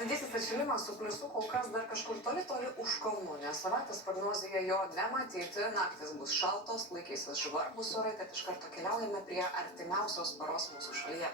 didysis atšilimas su pliusu kol kas dar kažkur toli už Kalnų, nes savaitės prognozėje jo nematyti, naktis bus šaltos, laikysis žvarbus orai, tad iš karto keliaujame prie artimiausios paros mūsų šalyje.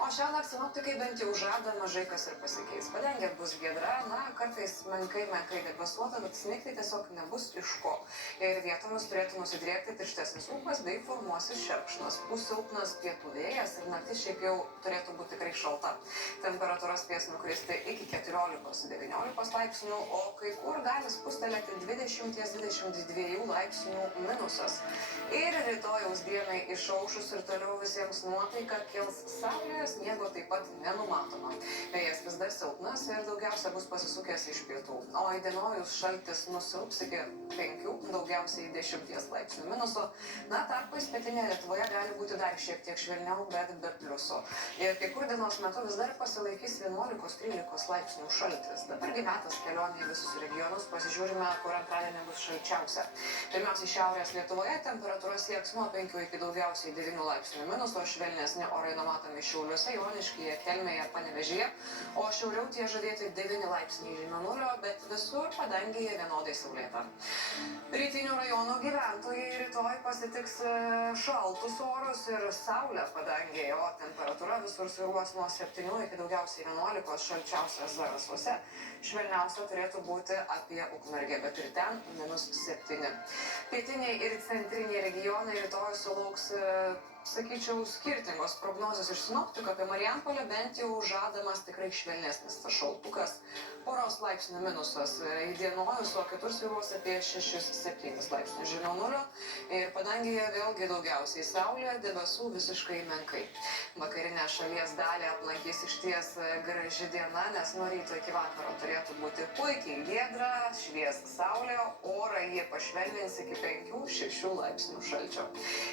O šią naktį sinoptikai bent jau žada mažai kas ir pasikeis. Padangė bus giedra, kartais menkai debesuota, bet snigti tiesiog nebus iš ko. Ir vietomis turėtų nusidriekti tirštesnis rūkas bei formuosis šerkšnas. Pūs silpnas pietų vėjas ir naktis šiaip jau turėtų būti tikrai šalta. Temperatūra spės nukristi iki 14-19 laipsnių, o kai kur gali spustelėti 20-22 laipsnių minusas. Ir rytojaus dienai išaušus ir toliau visiems nuotaika kils saulė, sniego taip pat nenumatoma. Vėjas vis dar silpnas ir daugiausia bus pasisukęs iš pietų. O įdienojus šaltis nusilps iki 5, daugiausiai 10 laipsnių minuso. Tarpais pietinėje Lietuvoje gali būti dar šiek tiek švelniau, bet be pliuso. Ir kai kur dienos metu vis dar pasilaikys 11-13 laipsnių šaltis. Dabargi metas kelionė į visus regionus, pasižiūrime, kur antradienį bus šalčiausia. Pirmiausiai šiaurės Lietuvoje temperatūra sieks nuo 5 iki daugiausiai 9 laipsnių minuso, švelnesni orai numatomi Šiauliuose, Joniškyje, Kelmėje, Panevėžyje, o šiauriau tie žadėti 9 laipsniai žemiau nulio, bet visur padangėje vienodai saulėta. Rytinių rajonų gyventojai rytoj pasitiks šaltus orus ir saulę padangėje, o temperatūra visur svyruos nuo 7 iki daugiausiai 11, šalčiausia Zarasuose. Švelniausia turėtų būti apie Ukmergę, bet ir ten -7. Pietiniai ir centriniai regionai rytoj sulauks, sakyčiau, skirtingos prognozės iš sinoptikų. Apie Marijampolę bent jau žadamas tikrai švelnesnis tas šaltukas, poros laipsnių minusas įdienojus, o kitur svyruos apie 6-7 laipsnių žemiau nulio. Ir padangėje vėlgi daugiausiai saulė, debesų visiškai menkai. Vakarinę šalies dalį aplankys išties graži diena, nes nuo ryto iki vakaro turėtų būti puikiai giedra, švies saulė, orą jie pašvelnins iki 5-6 laipsnių šalčio.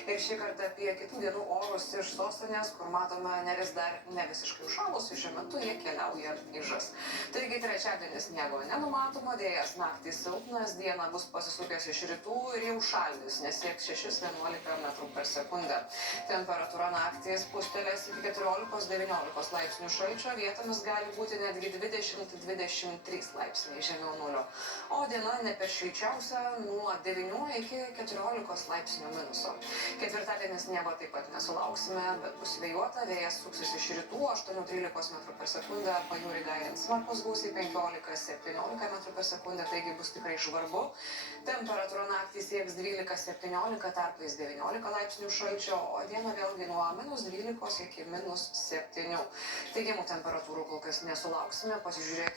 Ir šį kartą apie kitų dienų orus iš sostinės, kur matome neris dar ne visiškai užšalusi, šiuo metu jie keliauja į žas. Taigi trečiadienis sniego nenumatoma, vėjas naktį silpnas, dieną bus pasisukęs iš rytų ir jau šaldys, nesieks 6-11 metrų per sekundę. Temperatūra naktį spustelės iki 14-19 laipsnių šalčio, vietomis gali būti netgi 20-23 laipsniai žemiau nulio. O diena ne per šilčiausia nuo 9 iki 14 laipsnių minuso. Ketvirtadienis sniego taip pat nesulauksime, bet bus vėjuota, vėjas suksis iš rytų 8-13 metrų per sekundę, pajūrį gailint smarkus gūsiai 15-17 metrų per sekundę, taigi bus tikrai žvarbu. Temperatūra naktį sieks 12-17, tarpais 19 laipsnių šalčio, o dieną vėlgi nuo -12 iki -7. Teigiamų temperatūrų kol kas nesulauksime, pasižiūrėkime